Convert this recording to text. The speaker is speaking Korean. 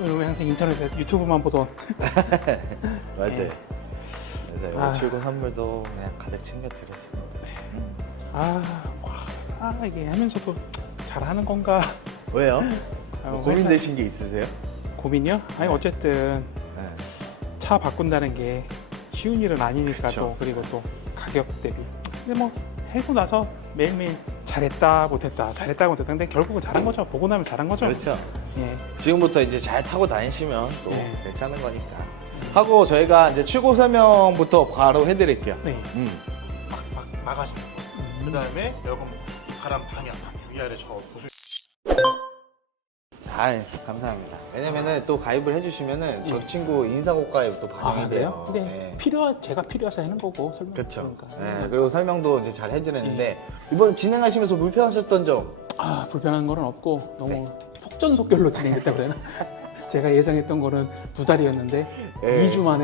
우리 항상 인터넷에 유튜브만 보던 맞아요. 네. 그래서 아. 출고 선물도 그냥 가득 챙겨드렸습니다. 아, 와, 아 이게 하면서도 잘하는 건가 왜요? 아, 뭐 고민되신 게 있으세요? 고민이요? 아니 어쨌든 네. 차 바꾼다는 게 쉬운 일은 아니니까 그쵸. 또 그리고 또 가격 대비 근데 뭐 해고 나서 매일매일 잘했다 못했다 잘했다 못했다 근데 결국은 잘한 거죠 보고 나면 잘한 거죠 그렇죠. 예. 지금부터 이제 잘 타고 다니시면 또 네. 괜찮은 거니까. 하고 저희가 이제 출고 설명부터 바로 해드릴게요. 네. 음. 막, 막 막아주는 거. 그 다음에 여건 바람 방향 위아래 저 보수. 아, 감사합니다. 왜냐면은 또 가입을 해주시면은 저 친구 인사고가에 또 반영이 아 돼요. 그래요? 근데 네. 필요 제가 필요해서 하는 거고 설명 그렇죠. 그러니까. 네, 그리고 설명도 이제 잘 해드리는데 이번 진행하시면서 불편하셨던 점 아 불편한 거는 없고 너무 네. 속전속결로 진행했다 그래나 제가 예상했던 거는 두 달이었는데 예. 2주 만에